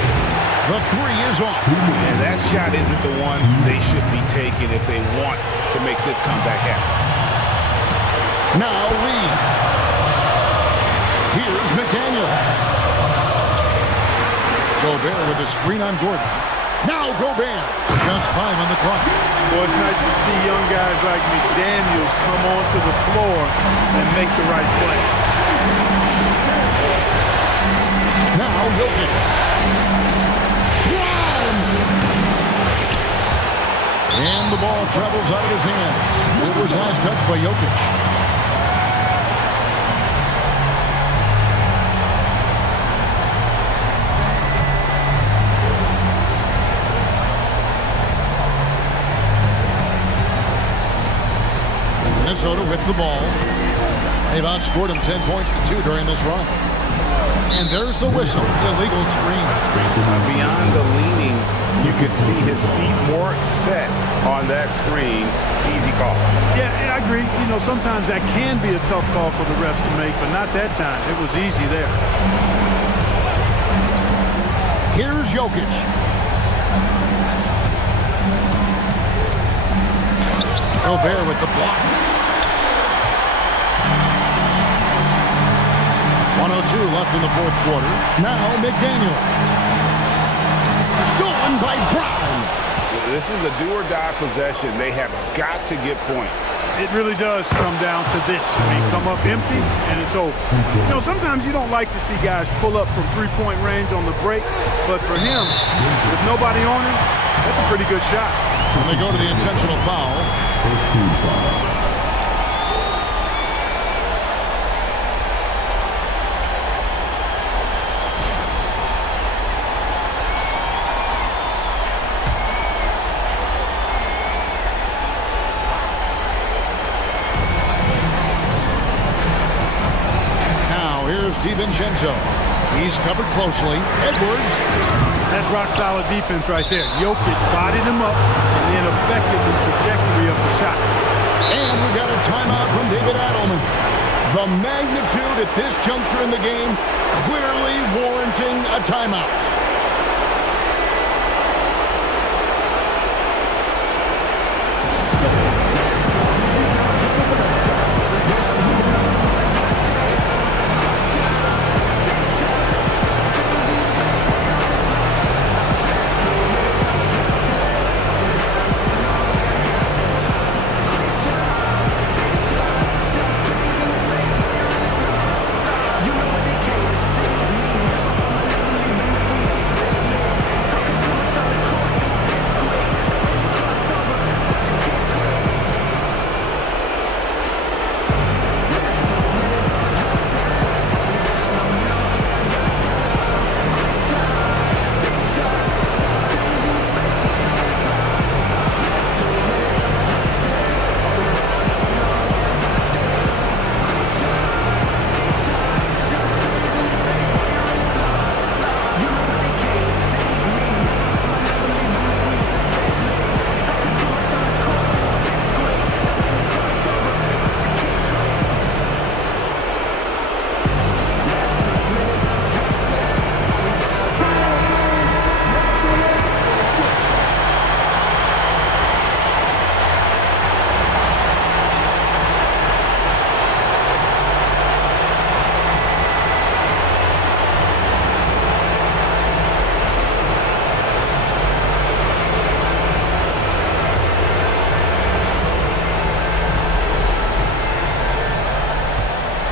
The 3 is off. And that shot isn't the one they should be taking if they want to make this comeback happen. Now Reed. Here's McDaniel. Gobert with the screen on Gordon. Now Gobert. Just 5 on the clock. Boy, it's nice to see young guys like McDaniels come onto the floor and make the right play. Now Jokic. Brown! And the ball travels out of his hands. It was last touched by Jokic. Minnesota with the ball. They've outscored him 10 points to 2 during this run. And there's the whistle, illegal screen. Beyond the leaning, you could see his feet more set on that screen. Easy call. Yeah, I agree. You know, sometimes that can be a tough call for the refs to make, but not that time. It was easy there. Here's Jokic. Gobert with the block. 1:02 left in the 4th quarter. Now McDaniel. Stolen by Brown. This is a do-or-die possession. They have got to get points. It really does come down to this. I mean, come up empty, and it's over. You know, sometimes you don't like to see guys pull up from 3-point range on the break, but for him, with nobody on him, that's a pretty good shot. And they go to the intentional foul. First team foul. DiVincenzo. He's covered closely. Edwards. That's rock-solid defense right there. Jokic bodied him up and then affected the trajectory of the shot. And we've got a timeout from David Adelman. The magnitude at this juncture in the game clearly warranting a timeout.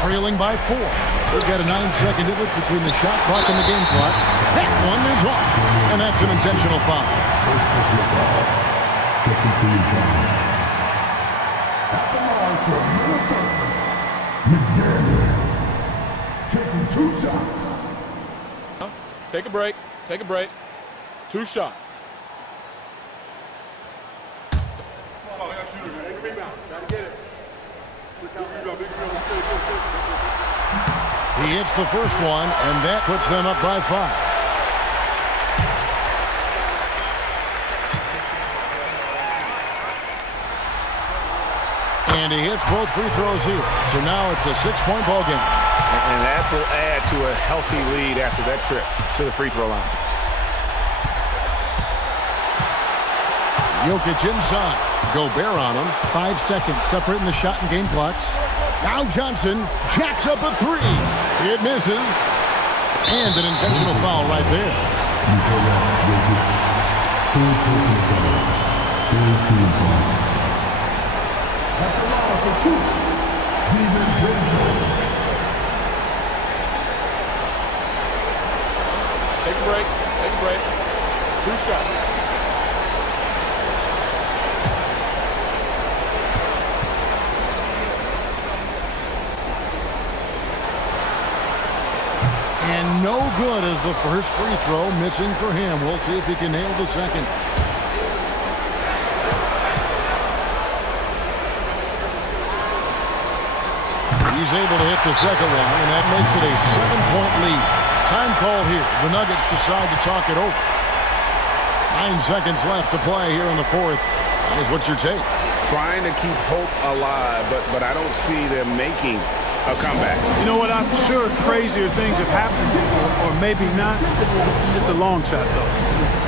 Trailing by 4. We've got a 9-second difference between the shot clock and the game clock. That one is off, and that's an intentional foul. Second team foul. At the line for Minnesota, McDaniels taking 2 shots. Take a break. Take a break. 2 shots. He hits the first one, and that puts them up by 5. And he hits both free throws here. So now it's a 6-point ball game. And that will add to a healthy lead after that trip to the free throw line. Jokic inside. Gobert on him. 5 seconds separating the shot and game clocks. Now Johnson jacks up a 3. It misses. And an intentional foul right there. Take a break. Take a break. 2 shots. And no good as the first free throw, missing for him. We'll see if he can nail the second. He's able to hit the second one, and that makes it a 7-point lead. Time call here. The Nuggets decide to talk it over. 9 seconds left to play here in the fourth. That is what's your take? Trying to keep hope alive, but I don't see them making a comeback. You know what? I'm sure crazier things have happened, or maybe not. It's a long shot, though.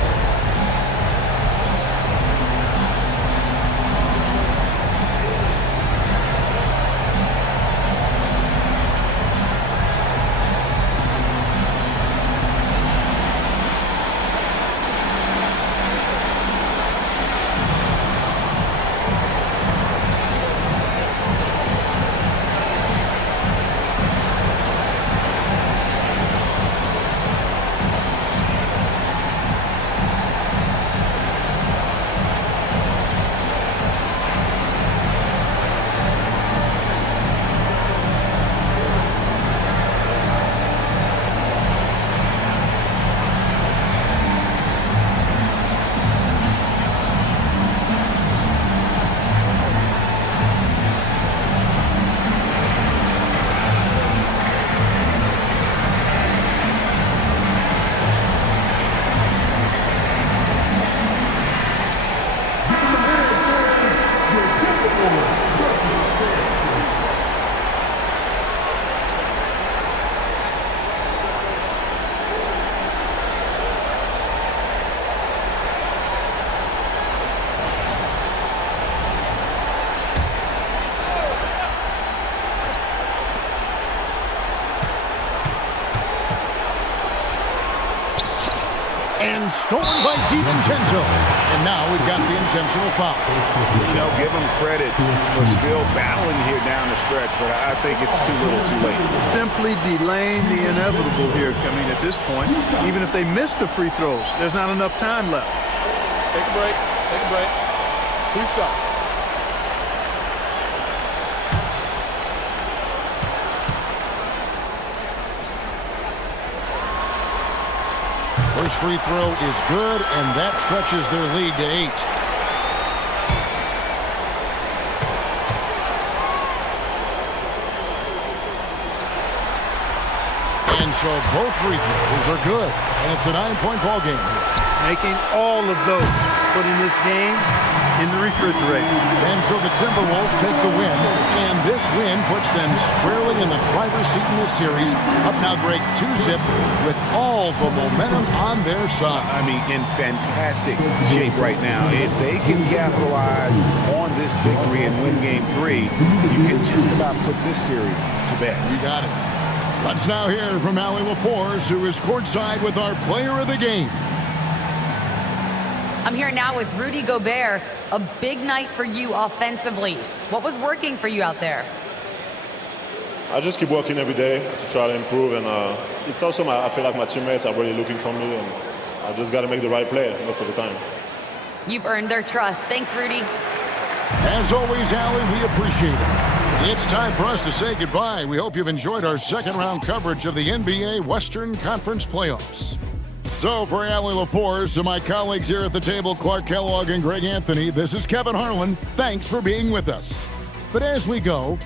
And stolen by DiVincenzo. And now we've got the intentional foul. You know, give him credit for still battling here down the stretch, but I think it's too little too late. Simply delaying the inevitable here. I mean, at this point, even if they miss the free throws, there's not enough time left. Take a break. Take a break. 2 shots. First free throw is good, and that stretches their lead to 8. And so both free throws are good, and it's a 9-point ball game here. Making all of those, putting this game in the refrigerator. And so the Timberwolves take the win, and this win puts them squarely in the driver's seat in this series. Up now, Greg, 2-zip with all the momentum on their side. I mean, in fantastic shape right now. If they can capitalize on this victory and win Game 3, you can just about put this series to bed. You got it. Let's now hear from Allie LaForce, who is courtside with our player of the game. I'm here now with Rudy Gobert. A big night for you offensively. What was working for you out there? I just keep working every day to try to improve, and it's also I feel like my teammates are really looking for me, and I just got to make the right play most of the time. You've earned their trust. Thanks, Rudy. As always, Allie, we appreciate it. It's time for us to say goodbye. We hope you've enjoyed our second-round coverage of the NBA Western Conference Playoffs. So for Allie LaForce and my colleagues here at the table, Clark Kellogg and Greg Anthony, this is Kevin Harlan. Thanks for being with us. But as we go,